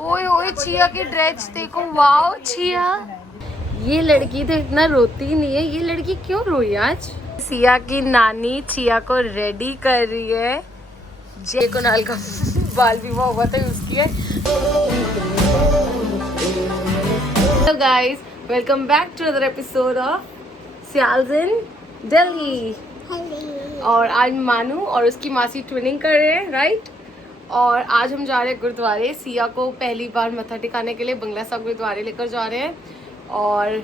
ओए ओए चिया की ड्रेस देखो, वाओ चिया। ये लड़की तो इतना रोती नहीं है, ये लड़की क्यों रोई आज? सिया की नानी चिया को रेडी कर रही है। जय कुणाल का बाल विवाह हुआ था उसकी है। Hello guys, welcome back to other episode of सियाल्स इन दिल्ली। और आज मानू और उसकी मासी ट्विनिंग कर रहे हैं, राइट? और आज हम जा रहे हैं गुरुद्वारे। सिया को पहली बार मत्था टिकाने के लिए बंगला साहब गुरुद्वारे लेकर जा रहे हैं। और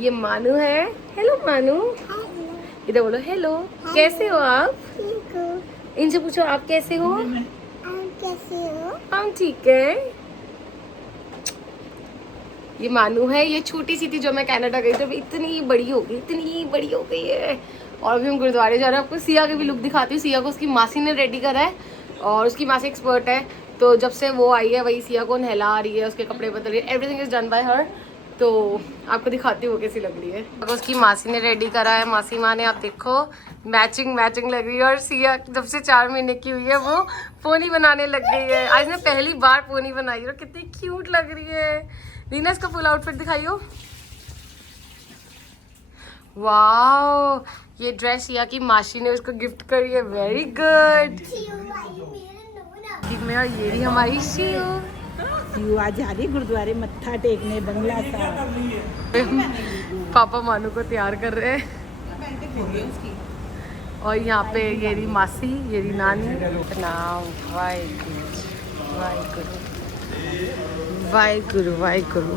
ये मानू है। हेलो मानू, इधर बोलो हेलो। कैसे हो आप? इनसे पूछो आप कैसे हो? हम ठीक है। ये मानू है, ये छोटी सी थी जो मैं कनाडा गई थी, अभी इतनी बड़ी हो गई है। और अभी हम गुरुद्वारे जा रहे हैं। आपको सिया के भी लुक दिखाती हूँ। सिया को उसकी मासी ने रेडी करा है और उसकी मासी एक्सपर्ट है, तो जब से वो आई है वही सिया को नहला रही है, उसके कपड़े बदल रही है, एवरीथिंग इज डन बाय हर। तो आपको दिखाती हूँ वो कैसी लग रही है। उसकी मासी ने रेडी करा है, मासी माँ ने, आप देखो मैचिंग लग रही है। और सिया जब से 4 महीने की हुई है वो पोनी बनाने लग गई है। आज ने पहली बार पोनी बनाई और कितनी क्यूट लग रही है। रीना इसका फुल आउटफिट दिखाइयो। वाओ, ये ड्रेस सिया की मासी ने उसको गिफ्ट करी है। Very good. और ये भी हमारी शिव आज जा रही गुरुद्वारे मत्था टेकने बंगला साहब। पापा मानू को तैयार कर रहे हैं। और यहाँ पे ये रही मासी, ये रही नानी। नाम वाहिगुरु वाहिगुरु।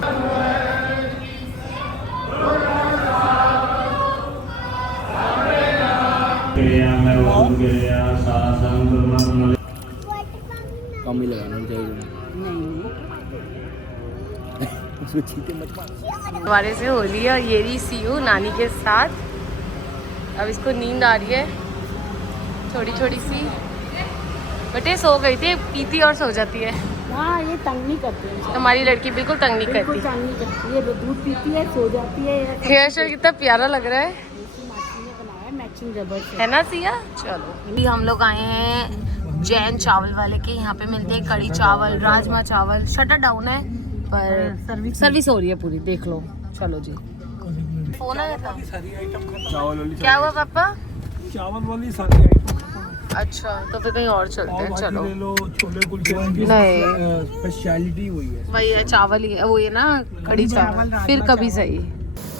कम ही लगाना चाहिए। गुरुद्वारे से होली है। ये रही सीयू नानी के साथ। अब इसको नींद आ रही है थोड़ी सी, बट ये सो गई थी, पीती और सो जाती है। हाँ, ये तंग नहीं करती है। हमारी लड़की बिल्कुल तंग नहीं करती। तंग नहीं करती है, दूध पीती है, सो जाती है। हेयर स्टाइल कितना प्यारा लग रहा है, मासी ने बनाया है मैचिंग रबर से, है ना सिया? चलो, अभी हम लोग आए हैं जैन चावल वाले के। यहाँ पे मिलते हैं कड़ी चावल, राजमा चावल। शटर डाउन है पर सर्विस हो रही है पूरी, देख लो। चलो जी, फोन आया था। क्या हुआ पापा? चावल वाली सारी आइटम। अच्छा, तो फिर कहीं और चलते हैं। चलो, ले लो, छोले कुलचे नहीं, स्पेशलिटी वही है। वही है, चावल ही है, वो ये ना कड़ी चावल। फिर कभी सही।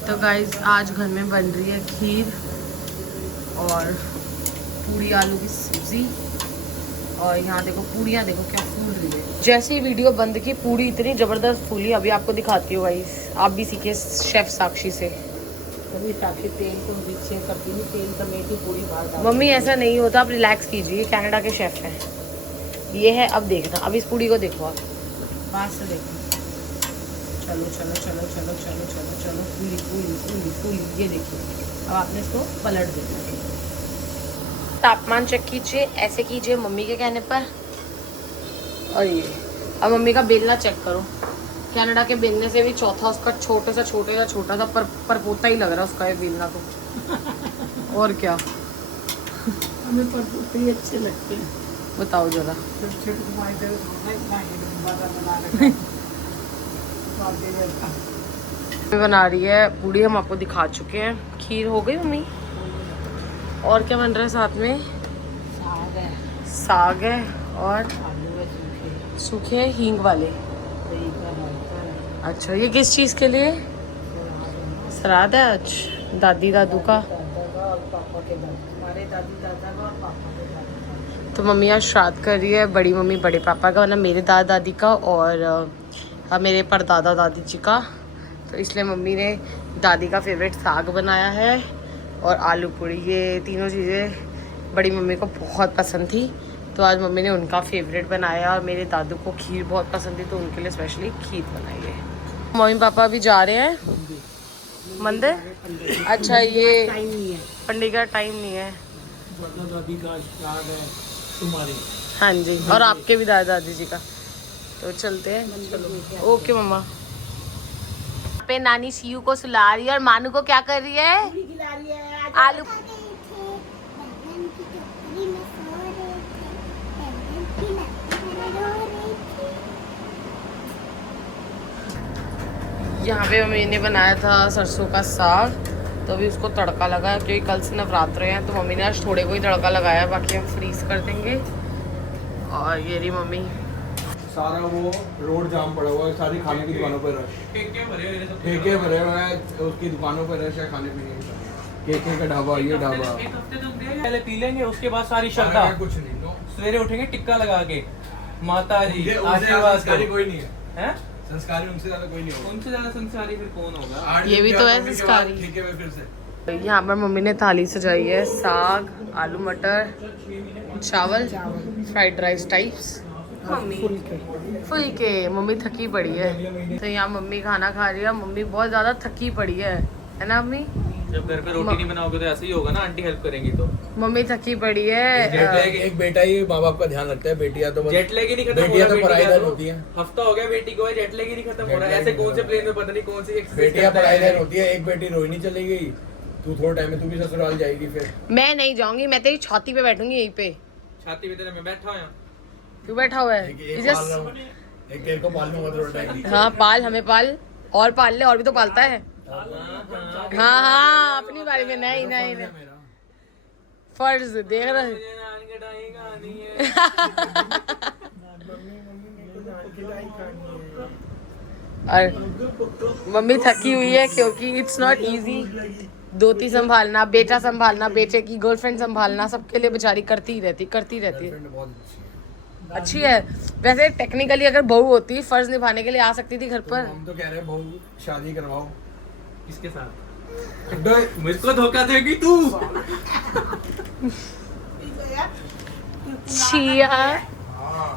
तो गाइस, आज घर में बन रही है खीर और पूरी आलू की सब्जी। और यहाँ देखो पूड़ियाँ, देखो क्या फूल रही है। जैसे ही वीडियो बंद की पूड़ी इतनी ज़बरदस्त फूली। अभी आपको दिखाती हूँ गाइस, आप भी सीखे शेफ साक्षी से। कभी साक्षी तेल को पीछे कभी नहीं, तेल समेत ही पूरी बाहर डाल। मम्मी ऐसा नहीं होता, आप रिलैक्स कीजिए, कनाडा के शेफ हैं ये। है, अब देखना, अब इस पूड़ी को देखो आप, पास से देखो। चलो चलो चलो चलो चलो चलो चलो, फूली फूली फूली फूली। ये देखिए, अब आपने इसको पलट देना है। तापमान चेक कीजिए, ऐसे कीजिए मम्मी के कहने पर। और ये अब मम्मी का बेलना चेक करो। कनाडा के बेलने से भी चौथा उसका छोटा सा परपोता ही लग रहा है उसका ये बेलना तो। और क्या, हमें परपोते ही अच्छे लगते हैं। बताओ जरा। बना रही है पूड़ी, हम आपको दिखा चुके हैं। खीर हो गई मम्मी। और क्या बन रहा है साथ में? साग है और सूखे हींग वाले। अच्छा, ये किस चीज़ के लिए? श्राद्ध है आज दादी दादू का। तो मम्मी आज श्राद्ध कर रही है, बड़ी मम्मी बड़े पापा का, मतलब मेरे दादा दादी का, और मेरे परदादा दादी जी का। तो इसलिए मम्मी ने दादी का फेवरेट साग बनाया है और आलू पूड़ी। ये तीनों चीज़ें बड़ी मम्मी को बहुत पसंद थी, तो आज मम्मी ने उनका फेवरेट बनाया। और मेरे दादू को खीर बहुत पसंद थी, तो उनके लिए स्पेशली खीर बनाई है। मम्मी पापा अभी जा रहे हैं मंदिर। अच्छा, ये पंडित का टाइम नहीं है। दादी का श्राद्ध है तुम्हारी। हाँ जी, और आपके भी दादा दादी जी का। तो चलते हैं। चलो, ओके मम्मा। पे नानी शियू को सुला रही है और मानू को क्या कर रही है? आलू। यहाँ पे मम्मी ने बनाया था सरसों का साग, तो अभी उसको तड़का लगा क्योंकि कल से नवरात्र हैं, तो मम्मी ने आज थोड़े को ही तड़का लगाया, बाकी हम फ्रीज कर देंगे। और ये रही मम्मी। सारा वो रोड जाम पड़ा हुआ है, सारी खाने की दुकानों पर ठेके भरे हुए हैं, उसकी दुकानों पर रश है खाने पीने की। केके का ढाबा, ये ढाबा पहले पी लेंगे, उसके बाद सारी श्रद्धा। कुछ नहीं, सवेरे उठेंगे टिक्का लगा के, माता जी ये उनसे आशीर्वाद संस्कारी करो। कोई नहीं है, हैं? संस्कारी उनसे ज्यादा कोई नहीं होगा। उनसे ज्यादा संस्कारी फिर कौन होगा? 8 ये दिन भी के तो बाद है मम्मी के संस्कारी। बाद ठेके में फिर से। यहाँ पर मम्मी ने थाली सजाई है, साग, आलू मटर, चावल, फ्राइड राइस टाइप्स। मम्मी फुलके, मम्मी थकी पड़ी है, तो यहाँ मम्मी खाना खा रही है। मम्मी बहुत ज़्यादा थकी पड़ी है ना मम्मी? जब घर पे रोटी नहीं बनाओगे तो ऐसे ही होगा ना, आंटी हेल्प करेंगी तो। मम्मी थकी पड़ी है। एक बेटा ही माँ बाप का ध्यान रखता है, बेटियां तो बस जेट लैग ही नहीं खत्म हो बेटियां रहा। तो पढ़ाई का लायक होती हैं। हफ्ता हो गया बेटी को, जेट लैग ही नहीं खत्म हो रहा। jet lag ऐसे नहीं कौन से खत्म। प्लेन में पता नहीं कौन सी exercise बेटियां करता है। पढ़ाई लायक होती है। एक बेटी रोहिणी चली गई, तू थोड़े टाइम में तू भी ससुराल जाएगी फिर। मैं नहीं जाऊंगी, मैं तेरी छाती पे बैठूंगी यहीं पे। छाती पे तेरे में बैठा हूं। क्यों बैठा हुआ है? एक Just- पाल रहा हूं, एक तेरे को पाल लूंगा थोड़ा टाइम। हाँ पाल, हमें पाल, और पाल ले, और भी तो पालता है। हाँ हाँ अपनी बारी में। नहीं नहीं नहीं, फर्ज देख रहे। और मम्मी थकी हुई है क्योंकि इट्स नॉट इजी। दोती संभालना, बेटा संभालना, बेटे की गर्लफ्रेंड संभालना, सबके लिए बेचारी करती ही रहती है। अच्छी है वैसे। टेक्निकली अगर बहू होती, फर्ज निभाने के लिए आ सकती थी घर पर। हम तो कह रहे हैं बहू शादी करवाओ। किसके साथ? मुझको धोखा देगी तू।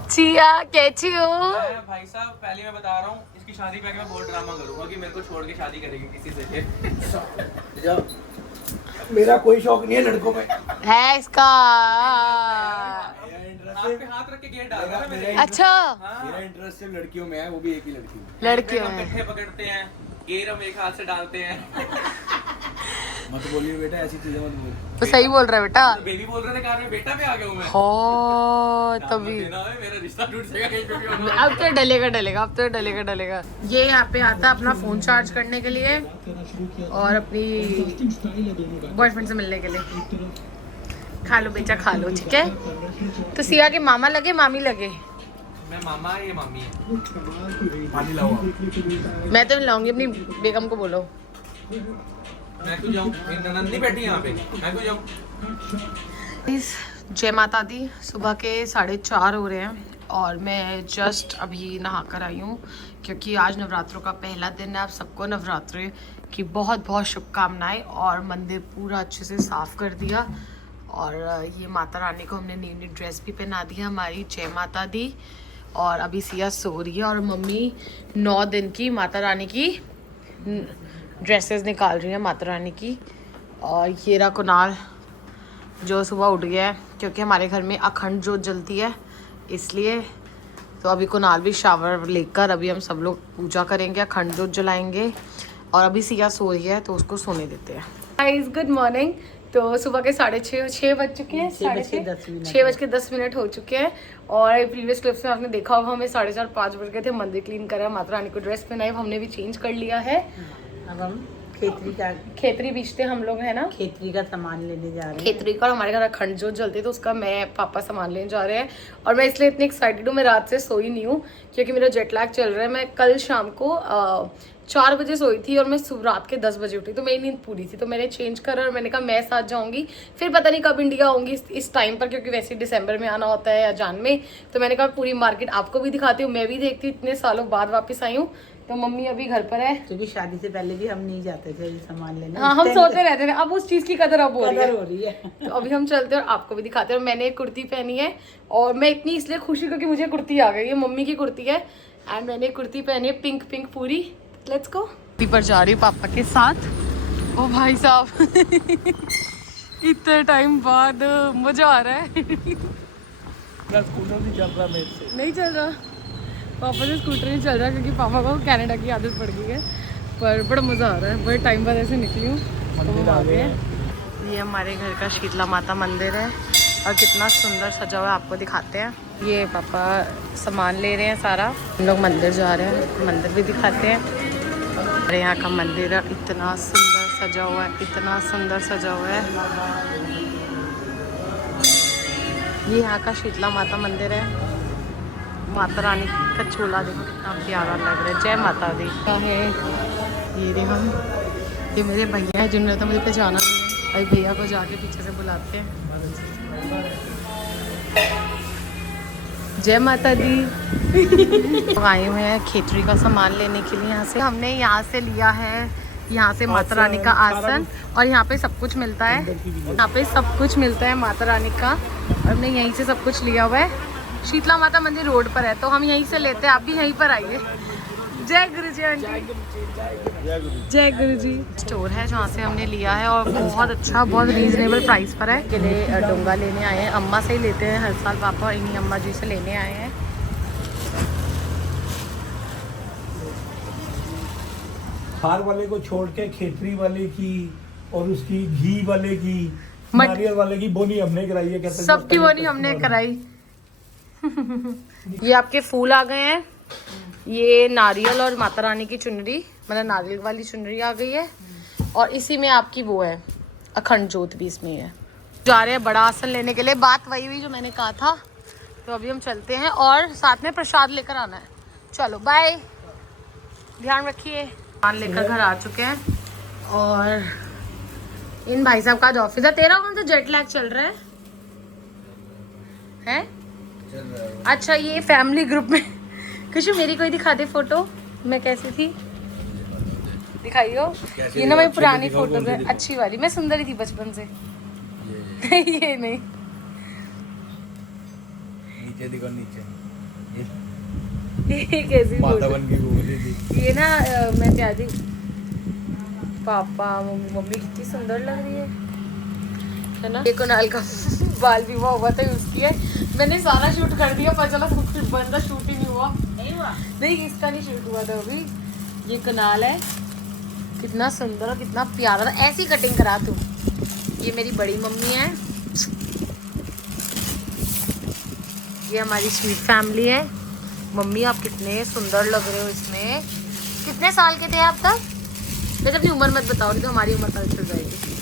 चिया कैसी हो? भाई साहब पहले मैं बता रहा हूँ, इसकी शादी पे मैं बहुत ड्रामा करूंगा कि मेरे को छोड़ के शादी करेगी किसी से। मेरा कोई शौक नहीं है लड़कों में। है इसका। हाथ पे हाथ रख के गेट डाल रहा है मेरे। अच्छा मेरा इंटरेस्ट सिर्फ लड़कियों में है, वो भी एक ही लड़की में। लड़कियों हम में। कट्ठे पकड़ते हैं, गेर हम एक हाथ से डालते हैं। मत बोलिए बेटा, ऐसी चीजें मत बोल। तो सही बोल रहा है बेटा। तो बेबी बोल रहे थे कार में, बेटा पे आ गया हूँ मैं। हो तभी देना है, मेरा रिश्ता टूट जाएगा कहीं पे भी होगा। अब तो डलेगा। ये यहाँ पे आता है अपना फोन चार्ज करने के लिए और अपनी बॉयफ्रेंड से मिलने के लिए। खा लो बेटा खा लो, ठीक है। तो सिया के मामा लगे मामी लगे? मैं मामा है, ये मामी है। पानी लाओ। मैं तो लाऊंगी, अपनी बेगम को बोलो। मैं क्यों जाऊँ? मेरी नंदी बैठी है यहाँ पे, मैं क्यों जाऊँ? जय माता दी। सुबह के 4:30 हो रहे हैं और मैं जस्ट अभी नहा कर आई हूँ क्योंकि आज नवरात्रों का पहला दिन है। आप सबको नवरात्रि की बहुत बहुत शुभकामनाएं। और मंदिर पूरा अच्छे से साफ़ कर दिया और ये माता रानी को हमने नई ड्रेस भी पहना दी है हमारी, जय माता दी। और अभी सिया सो रही है और मम्मी 9 दिन की माता रानी की ड्रेसेस निकाल रही है माता रानी की। और ये रहा कुणाल जो सुबह उठ गया है क्योंकि हमारे घर में अखंड जोत जलती है इसलिए। तो अभी कुणाल भी शावर लेकर अभी हम सब लोग पूजा करेंगे, अखंड जोत जलाएंगे। और अभी सिया सो रही है तो उसको सोने देते हैं। Guys good morning. तो सुबह के 6:30 बज चुके हैं, 6:10 हो चुके हैं। और प्रीवियस क्लिप्स में आपने देखा होगा हमें 4:30-5 बज गए थे। मंदिर क्लीन करा, माता रानी को ड्रेस पहनाई, हमने भी चेंज कर लिया है। अब हम खेतरी बीचते हम लोग है ना, खेतरी का सामान लेने जा रहे हैं। खेतरी का। हमारे घर अखंड जोत जलती है तो उसका मैं पापा सामान लेने जा रहे हैं। और मैं इसलिए इतनी एक्साइटेड हूँ, मैं रात से सोई नहीं हूँ क्योंकि मेरा जेट लैग चल रहा है। मैं कल शाम को 4 बजे सोई थी और मैं सुबह रात के 10 बजे उठी, तो मेरी नींद पूरी थी। तो मैंने चेंज करा और मैंने कहा मैं साथ जाऊंगी, फिर पता नहीं कब इंडिया आऊंगी इस टाइम पर क्योंकि वैसे दिसंबर में आना होता है या जान में। तो मैंने कहा पूरी मार्केट आपको भी दिखाती हूँ, मैं भी देखती हूँ। इतने सालों बाद वापस आई हूँ। तो मम्मी अभी घर पर है क्योंकि शादी से पहले भी हम नहीं जाते थे ये सामान लेने। हाँ हम सोते रहते थे, अब उस चीज की कदर अब हो रही है। है। तो अभी हम चलते हैं और आपको भी दिखाते हैं। और मैंने एक कुर्ती पहनी है और मैं इतनी इसलिए खुश हूँ क्योंकि मुझे कुर्ती आ गई है, मम्मी की कुर्ती है एंड मैंने कुर्ती पहनी है पिंक पूरी। Let's go. पर जा रही हूँ पापा के साथ। ओ भाई साहब इतने टाइम बाद मजा आ रहा है। स्कूटर नहीं चल रहा मेरे से। नहीं चल रहा पापा से स्कूटर नहीं चल रहा क्योंकि पापा को कनाडा की आदत पड़ गई है। पर बड़ा मज़ा आ रहा है, बड़े टाइम बाद ऐसे निकली हूँ तो हम आ गए हैं। ये हमारे घर का शीतला माता मंदिर है और कितना सुंदर सजा हुआ है, आपको दिखाते हैं। ये पापा सामान ले रहे हैं सारा, हम लोग मंदिर जा रहे हैं, मंदिर भी दिखाते हैं। अरे यहाँ का मंदिर इतना सुंदर सजा हुआ है, इतना सुंदर सजा हुआ है। ये यहाँ का शीतला माता मंदिर है। माता रानी का चोला देखो कितना प्यारा लग रहा है। जय माता दी का है। ये देखो, ये मेरे भैया है जिन्होंने तो मुझे पहचाना नहीं है। अभी भैया को जाके पीछे से बुलाते हैं। जय माता दी। आए हुए हैं खेतरी का सामान लेने के लिए। यहाँ से हमने यहाँ से लिया है, यहाँ से माता रानी का आसन, और यहाँ पे सब कुछ मिलता है। यहाँ पे सब कुछ मिलता है माता रानी का, और हमने यहीं से सब कुछ लिया हुआ है। शीतला माता मंदिर रोड पर है तो हम यहीं से लेते हैं। आप भी यहीं पर आइए। जय गुरु जी आंटी, जय गुरु जी। स्टोर है जहाँ से हमने लिया है, और बहुत अच्छा, बहुत रीजनेबल प्राइस पर है। के लिए डोंगा लेने आए हैं। अम्मा से ही लेते हैं हर साल पापा, और इन्हीं अम्मा जी से लेने आए हैं। हार वाले को छोड़ के खेतरी वाले की और उसकी घी वाले की, नारियल वाले की बोनी हमने कराई है। कहते हैं सबकी बोनी हमने कराई। ये आपके फूल आ गए हैं। ये नारियल और माता रानी की चुनरी, मतलब नारियल वाली चुनरी आ गई है, और इसी में आपकी वो है अखंड ज्योत भी इसमें है। जा रहे हैं बड़ा आसन लेने के लिए। बात वही हुई जो मैंने कहा था। तो अभी हम चलते हैं, और साथ में प्रसाद लेकर आना है। चलो बाय, ध्यान रखिए। सामान लेकर घर आ चुके हैं, और इन भाई साहब का आज ऑफिस है। तेरा कौन सा जेट लैग चल रहा है? अच्छा, ये फैमिली ग्रुप में कुछ मेरी कोई दिखा दे फोटो, मैं कैसी थी दिखाइयो। ये ना मेरी पुरानी फोटो है, अच्छी वाली। मैं सुंदर ही थी बचपन से। ये नहीं, नीचे दिखो, नीचे ये कैसी माता फोटो? बन के घूम रही थी। ये ना मैं क्या थी, पापा मम्मी कितनी सुंदर लग रही है ना। ये कुणाल का बाल विवाह हुआ था, उसकी है। मैंने सारा शूट कर दिया, पर चला कुछ बंदा शूट ही नहीं हुआ। नहीं, इसका नहीं शूट हुआ था अभी। ये कुणाल है, कितना सुंदर और कितना प्यारा था। ऐसी कटिंग करा तू। ये मेरी बड़ी मम्मी है। ये हमारी स्वीट फैमिली है। मम्मी आप कितने सुंदर लग रहे हो इसमें। कितने साल के थे आप तब? मैं अपनी उम्र मत बताओ, नहीं तो हमारी उम्र पता चल जाएगी।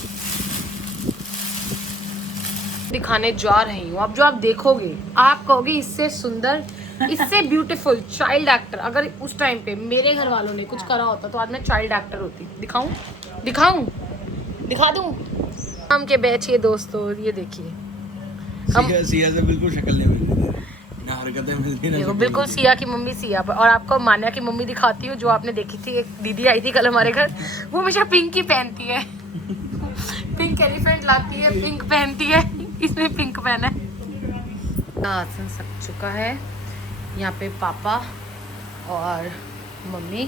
दिखाने जा रही हूँ। अब जो आप देखोगे, आप कहोगे इससे सुंदर, इससे ब्यूटीफुल चाइल्ड एक्टर। अगर उस टाइम पे मेरे घर वालों ने कुछ करा होता तो आज मैं चाइल्ड एक्टर होती। दिखाऊं, दिखा दूं। हम के बैठिए दोस्तों, ये देखिए। सिया से बिल्कुल शक्ल नहीं मिलती, ना हरकतें मिलती ना। देखो, बिल्कुल सिया की मम्मी सिया पर। और आपको मान्या की मम्मी दिखाती हूँ, जो आपने देखी थी। एक दीदी आई थी कल हमारे घर, वो हमेशा पिंक ही पहनती है। पिंक एलिफेंट लाती है, पिंक पहनती है। इसमें पिंक पहना है। आसन सक चुका है। यहाँ पे पापा और मम्मी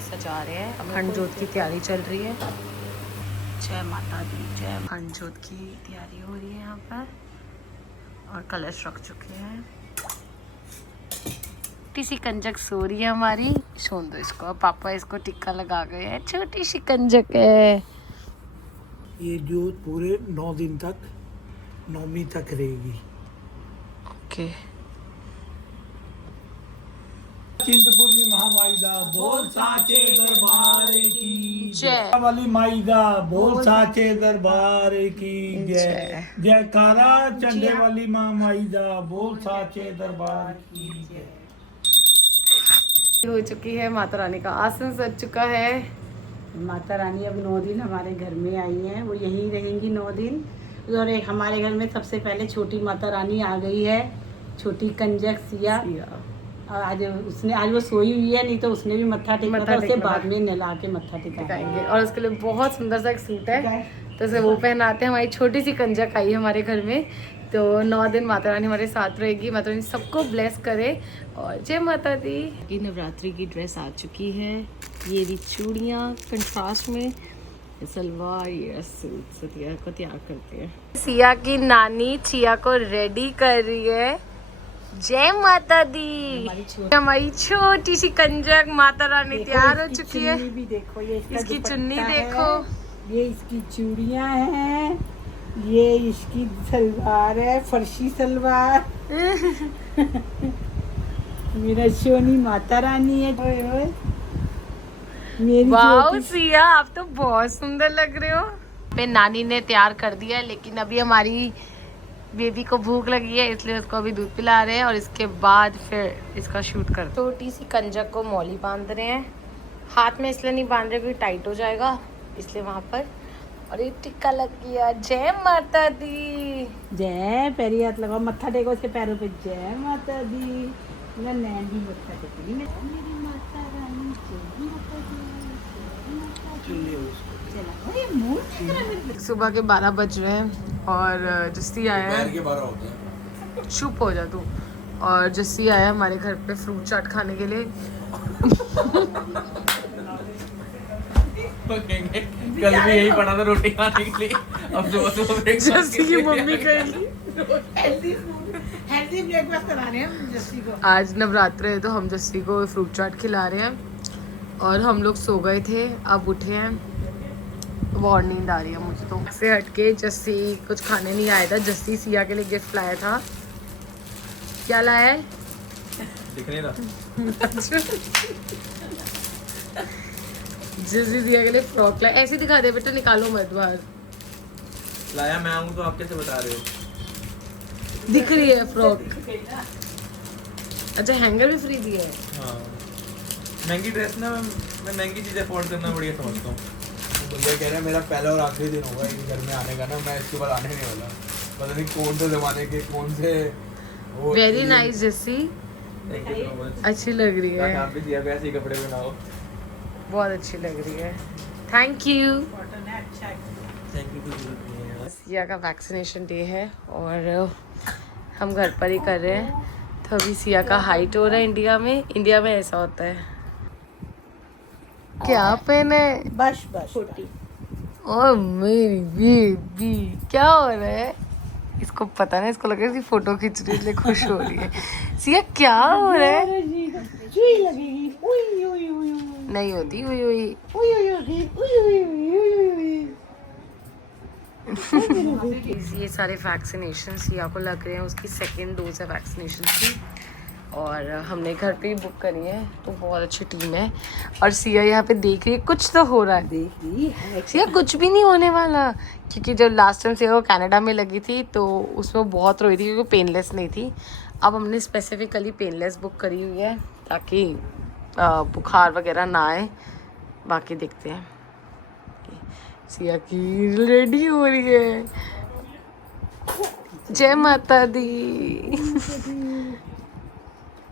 सजा रहे हैं। अखंड ज्योत की तैयारी चल रही है। जय माता दी, जय। अखंड ज्योत की तैयारी हो रही है यहाँ पर, और कलश रख चुके हैं। छोटी सी कंजक सो रही है हमारी। सोन दो इसको। पापा इसको टिक्का लगा गए हैं। छोटी सी कंजक है। ये ज्योत पूरे 9 दिन तक, 9वीं तक रहेगी। ओके। चिंतपूर्णी महामाई दा बोल साचे दरबार की जय। वाली माई दा बोल साचे दरबार की जय। जयकारा चंडे वाली माँ माई दा बोल साचे दरबार की जय। हो चुकी है, माता रानी का आसन सज चुका है। माता रानी अब 9 दिन हमारे घर में आई हैं, वो यहीं रहेंगी 9 दिन। और एक हमारे घर में सबसे पहले छोटी माता रानी आ गई है, छोटी कंजक सिया। और आज वो सोई हुई है, नहीं तो उसने भी मत्था टेका था। उसे बाद में नहला के मत्था टेकाएंगे। और उसके लिए बहुत सुंदर सा एक सूट है, तो उसे वो पहनाते हैं। हमारी छोटी सी कंजक आई है हमारे घर में, तो 9 दिन माता रानी हमारे साथ रहेगी। माता रानी सबको ब्लेस करे, और जय माता दी। ये नवरात्रि की ड्रेस आ चुकी है। ये भी चूड़ियाँ कंट्रास्ट में, सलवार, ये सूट सतिया को तैयार करते हैं। सिया की नानी चिया को रेडी कर रही है। जय माता दी। हमारी छोटी सी कंजक माता रानी तैयार हो चुकी है। भी देखो, ये इसकी चुन्नी देखो, ये इसकी चूड़ियाँ हैं, ये इसकी सलवार है, फर्शी सलवार। मेरा सोनी माता रानी है। ओए ओए, मेरी वाओ सिया, आप तो बहुत सुंदर लग रहे हो। पे नानी ने तैयार कर दिया है, लेकिन अभी हमारी बेबी को भूख लगी है, इसलिए उसको अभी दूध पिला रहे हैं और इसके बाद फिर इसका शूट कर। छोटी सी कंजक को मौली बांध रहे हैं, हाथ में इसलिए नहीं बांध रहे क्योंकि टाइट हो जाएगा, इसलिए वहाँ पर। और ये टिक्का लग गया। जय माता दी। जय, पैरी हाथ लगाओ, मत्था टेको उसके पैरों पे। जय माता दी। मैं नैन भी मत्था टेकूंगी। मेरी माता रानी, जय माता दी। चला, ये मूड सुबह के 12 बज रहे हैं और जस्सी आया पैर है। के 12 होते हैं। चुप हो जा तू। और जस्सी आया हमारे घर पे फ्रूट चाट खाने के लिए। कल भी यही पड़ा था रोटी खाने के लिए, अब सुबह जस्सी की मम्मी कहेगी हेल्दी ब्रेकफास्ट करा रहे हैं हम जस्सी को। आज नवरात्र है तो हम जस्सी को फ्रूट चाट खिला रहे हैं। और हम लोग सो गए थे, अब उठे हैं, बहुत नींद आ रही है मुझे तो। से हटके जस्सी कुछ खाने नहीं आया था। जस्सी सिया के लिए गिफ्ट लाया था। क्या लाया है? दिख नहीं रहा। जस्सी सिया के लिए फ्रॉक लाया। ऐसे दिखा दे बेटा, निकालो मत बाहर। लाया मैं हूँ तो आप कैसे बता रहे हो? दिख रही है फ्रॉक। अच्छा, हैंगर भी फ्री दिया है। हाँ, महंगी ड्रेस ना, मैं महंगी चीजें अफोर्ड करना बढ़िया समझता हूँ। मुझे कह रहा है मेरा पहला और आखिरी दिन होगा इस घर में आने का ना, मैं इसके बाद आने नहीं वाला। पता नहीं कौन से जमाने के कौन से वो। Very nice Jassi, thank you so much. अच्छी लग रही है, आप भी दिया को ऐसे ही कपड़े बनाओ। बहुत अच्छी लग रही है। Thank you. थैंक यू की जरूरत नहीं है। सिया का वैक्सीनेशन डे है और हम घर पर ही कर रहे हैं। तो अभी सिया का हाइट हो रहा है इंडिया में। इंडिया में ऐसा होता है। क्या पहने? बस बस छोटी। ओ मेरी बेबी, क्या हो रहा है? इसको पता नहीं, इसको लग रहा है इसकी फोटो खींच रही है इसलिए खुश हो रही है। सिया क्या हो रहा है? सुई लगेगी। उई उई उई उई नहीं होती हुई हुई। उई उई उई उई उई उई। ये सारे वैक्सीनेशन सिया को लग रहे हैं, उसकी सेकेंड डोज है वैक्सीनेशन की। और हमने घर पे ही बुक करी है, तो बहुत अच्छी टीम है। और सिया यहाँ पे देख रही है, कुछ तो हो रहा है। देख ली है। सिया कुछ भी नहीं होने वाला, क्योंकि जब लास्ट टाइम सिया वो कनाडा में लगी थी तो उसमें बहुत रोई थी क्योंकि पेनलेस नहीं थी। अब हमने स्पेसिफिकली पेनलेस बुक करी हुई है ताकि बुखार वगैरह ना आए। बाकी देखते हैं। सिया की रेडी हो रही है। जय माता दी।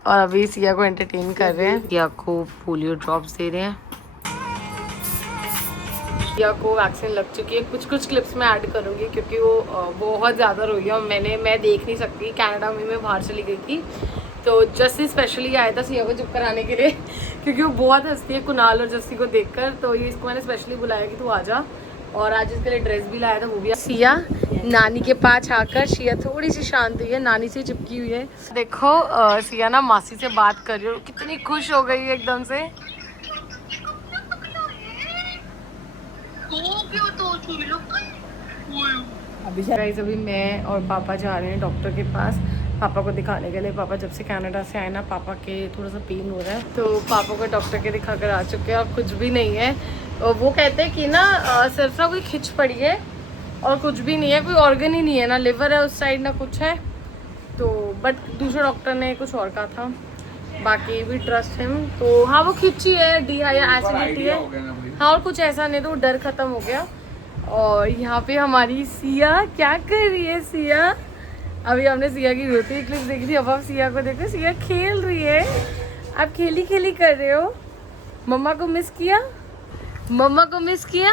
और अभी सिया को एंटरटेन कर रहे हैं। सिया को पोलियो ड्रॉप्स दे रहे हैं। सिया को वैक्सीन लग चुकी है। कुछ कुछ क्लिप्स में ऐड करूँगी क्योंकि वो बहुत ज़्यादा रोई है। मैं देख नहीं सकती, कनाडा में मैं बाहर चली गई थी तो जस्सी स्पेशली आया था सिया को चुप कराने के लिए क्योंकि वो बहुत हंसती है कुणाल और जस्सी को देखकर। तो ये इसको मैंने स्पेशली बुलाया कि तू आ जा। और आज इसके लिए ड्रेस भी लाया था, वो भी। सिया नानी के पास आकर सिया थोड़ी सी शांत हुई है, नानी से चिपकी हुई है। देखो सिया ना मासी से बात कर रही हो, कितनी खुश हो गई है एकदम से। गाइस अभी मैं और पापा जा रहे हैं डॉक्टर के पास पापा को दिखाने के लिए। पापा जब से कनाडा से आए ना, पापा के थोड़ा सा पेन हो रहा है तो पापा को डॉक्टर के दिखा कर आ चुके हैं और कुछ भी नहीं है। और वो कहते हैं कि ना सिर्फ ना कोई खिंच पड़ी है और कुछ भी नहीं है, कोई ऑर्गन ही नहीं है, ना लिवर है उस साइड ना कुछ है। तो बट दूसरे डॉक्टर ने कुछ और कहा था। बाकी भी ट्रस्ट हिम। तो हाँ वो खिंची है, एसिडिटी है, हाँ और कुछ ऐसा नहीं, तो डर खत्म हो गया। और यहाँ पे हमारी सिया क्या कर रही है? सिया अभी हमने सिया की रोती क्लिप देखी थी, अब आप सिया को देखो, सिया खेल रही है। आप खेली खेली कर रहे हो। मम्मा को मिस किया? मम्मा को मिस किया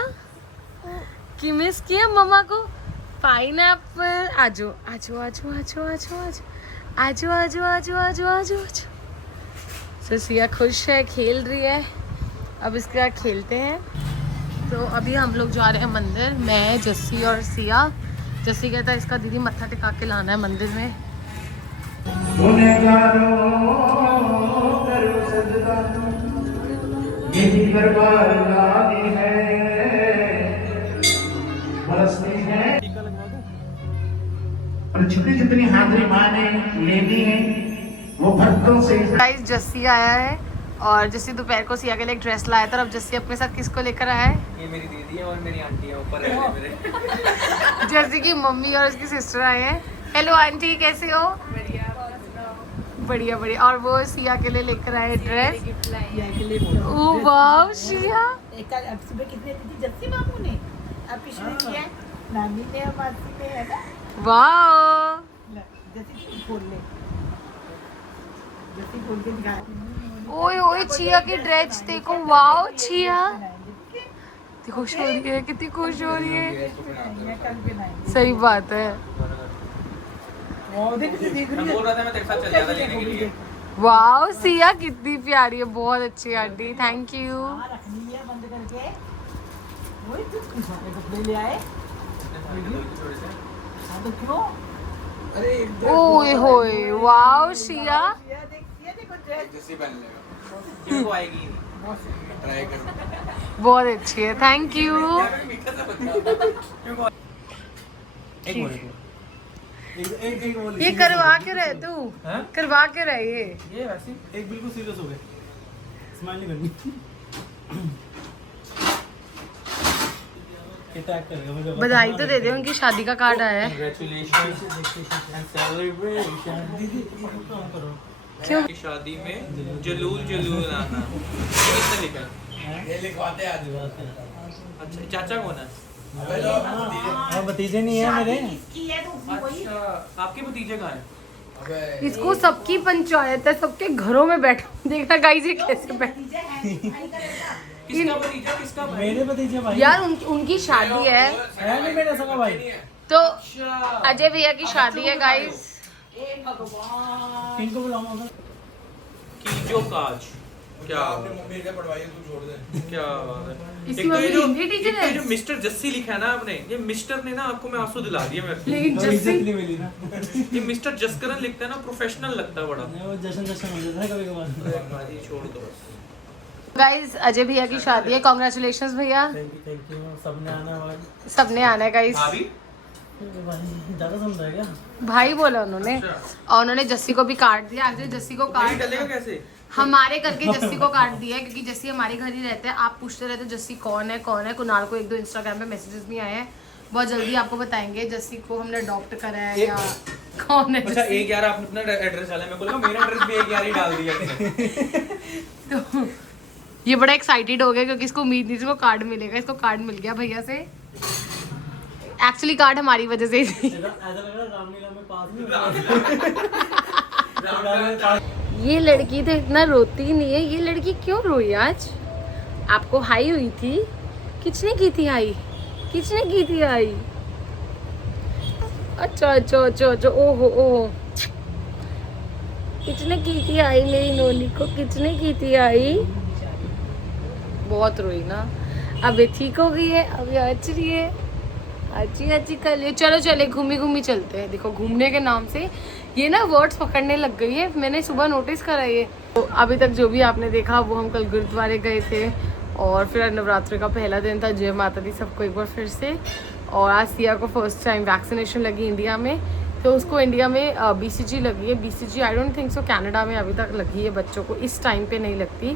कि मिस किया मम्मा को? पाइनएप्पल। आजो आजो आजो आजो आजो आजो आजो आजो आजो आजो आजो आजो। तो सिया खुश है, खेल रही है। अब इसके साथ खेलते हैं। तो अभी हम लोग जा रहे हैं मंदिर, मैं जस्सी और सिया। जस्सी कहता है इसका दीदी मत्था टिका के लाना है मंदिर में। और जितनी जितनी हाजिरी मां ने लेनी है वो भक्तों से। गाइस जस्सी आया है और जस्सी दोपहर को सिया के लिए एक ड्रेस लाया था और अब जस्सी अपने साथ किसको लेकर आया है? ये मेरी दीदी है और मेरी आंटी है ऊपर रहने मेरे। जस्सी की मम्मी और उसकी सिस्टर आए हैं। हेलो आंटी, कैसे हो? बढ़िया बढ़िया। और वो सिया के लिए लेकर आए ड्रेस। ओह वाह सिया, एक अब सुबह कितने दी थी जस्सी मामू ने, अब पिछले दिया नानी ने और मासी ने, है ना? वाह जस्सी खोल ले, जस्सी खोल के दिखा। ओए ओए छिया की ड्रेस देखो, वाह छिया कितनी खुश हो रही है, कितनी खुश हो रही है। कल के नाइन सही बात है। देख देख मैं रही बोल रहा था मैं तेरे साथ चल जाता लेने के लिए। वाह सिया कितनी प्यारी है, बहुत अच्छी आंटी, थैंक यू। हाँ, रखनी है बंद करके। वही तो सारे कपड़े ले आए। हाँ तो क्यों? अरे ओए होए वाह सिया, ये देखो ड्रेस जैसी पहन लेगा, क्यों को आएगी नहीं? ट्राई कर। बहुत अच्छी है, थैंक यू। ये करवा के रहे तू, करवा के रहे ये वैसे एक बिल्कुल सीरियस हो गए, स्माइल नहीं करनी। अटैक करेगा मुझे। बधाई तो दे दे, उनकी शादी का कार्ड आया है। Congratulations and celebration. दीदी काम करो। क्यों? की शादी में जलूल जलूल आना। ये किसने लिखा है? ये लिखवाते हैं आज। अच्छा चाचा कौन है? हाँ भतीजे नहीं है मेरे। की है तो वही अच्छा आपके भतीजे कहाँ हैं? अबे इसको सबकी पंचायत है, सबके घरों में बैठा देखना गाइस ये कैसे बैठ। किसका भतीजा किसका भाई? मेरे भतीजे भाई यार उनकी शादी है है नहीं मेरा सगा भाई। तो अजय भैया की शादी है गाइस। किनको बुलाऊंगा? कीजो काज। क्या आपने मम्मी से पढ़वाई है, तू छोड़ दे। क्या बात है। इसकी एक तो ये मम्मी जो हिंदी टीचर एक तो ये है। जो मिस्टर जस्सी लिखा है ना आपने, ये मिस्टर ने ना आपको मैं आंसू दिला दिया मेरे को। लेकिन इज्जत जस्सी नहीं मिली ना। ये मिस्टर जसकरण लिखता है ना, प्रोफेशनल लगता है बड़ा। वो जश्न जश्न हो जाता है कभी कभार। अरे भाई छोड़ दो बस। गाइस अजय भैया की शादी है, कांग्रेचुलेशंस भैया, थैंक यू सबने आना है। सबने आना है गाइस। भाभी भाई ज्यादा समझा है क्या? भाई बोला उन्होंने, और उन्होंने जस्सी को भी कार्ड दिया। एक्चुअली जस्सी को भाई कार्ड डलेगा कैसे? हमारे करके जस्सी को कार्ड दिया है, क्योंकि जस्सी हमारे घर ही रहते हैं। आप पूछते रहते हो जस्सी कौन है कौन है। कुणाल को 1-2 इंस्टाग्राम पे मैसेजेस भी आए हैं, बहुत जल्दी आपको बताएंगे जस्सी को हमने अडॉप्ट करा है या कौन है अच्छा जस्सी। 1 यार आपने अपना एड्रेस डाला, मेरे को लगा मेरा एड्रेस भी 1 यार ही डाल दिया। तो ये बड़ा एक्साइटेड हो गया क्योंकि इसको उम्मीद नहीं थी इसको कार्ड मिलेगा। इसको कार्ड मिल गया भैया से। एक्चुअली कार्ड हमारी वजह से ही थी। ऐसा लग रहा है रामलीला में पास में। ये लड़की तो इतना रोती नहीं है, ये लड़की क्यों रोई आज? आपको हाई हुई थी? किसने की थी हाई? किसने की थी हाई? अच्छा अच्छा अच्छा अच्छा, ओहो ओहो, किसने की थी हाई मेरी नोनी को? किसने की थी हाई? बहुत रोई ना, अब ये ठीक हो गई है, अब ये अच्छ रही है। अच्छी अच्छी कर लियो। चलो चले घूमी घूमी चलते हैं। देखो घूमने के नाम से ये ना वर्ड्स पकड़ने लग गई है, मैंने सुबह नोटिस करा ये। तो अभी तक जो भी आपने देखा वो हम कल गुरुद्वारे गए थे और फिर नवरात्रि का पहला दिन था। जय माता दी सबको एक बार फिर से। और आज सिया को फर्स्ट टाइम वैक्सीनेशन लगी इंडिया में, तो उसको इंडिया में BCG लगी है। BCG I don't think so Canada में अभी तक लगी है बच्चों को, इस टाइम पे नहीं लगती,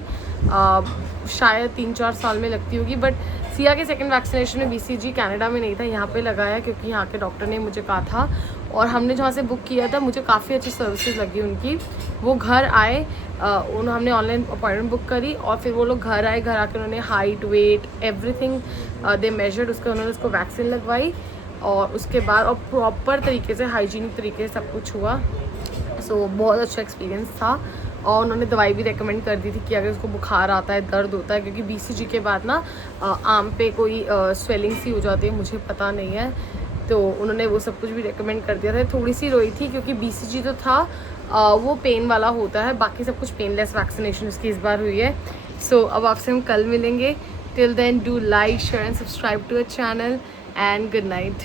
शायद 3-4 साल में लगती होगी। बट सिया के सेकंड वैक्सीनेशन में BCG कनाडा में नहीं था, यहाँ पे लगाया क्योंकि यहाँ के डॉक्टर ने मुझे कहा था। और हमने जहाँ से बुक किया था मुझे काफ़ी अच्छी सर्विसेज लगी उनकी। वो घर आए, हमने ऑनलाइन अपॉइंटमेंट बुक करी और फिर वो लोग घर आए, घर आकर उन्होंने height weight everything they measured, उसके उन्होंने उसको वैक्सीन लगवाई और उसके बाद और प्रॉपर तरीके से हाइजीनिक तरीके से सब कुछ हुआ। सो बहुत अच्छा एक्सपीरियंस था। और उन्होंने दवाई भी रेकमेंड कर दी थी कि अगर उसको बुखार आता है, दर्द होता है, क्योंकि BCG के बाद ना आम पे कोई स्वेलिंग सी हो जाती है, मुझे पता नहीं है, तो उन्होंने वो सब कुछ भी रेकमेंड कर दिया था। थोड़ी सी रोई थी क्योंकि BCG तो था वो पेन वाला होता है, बाकी सब कुछ पेनलेस वैक्सीनेशन उसकी इस बार हुई है। सो अब आपसे हम कल मिलेंगे। Till then do like share and subscribe to our channel and good night.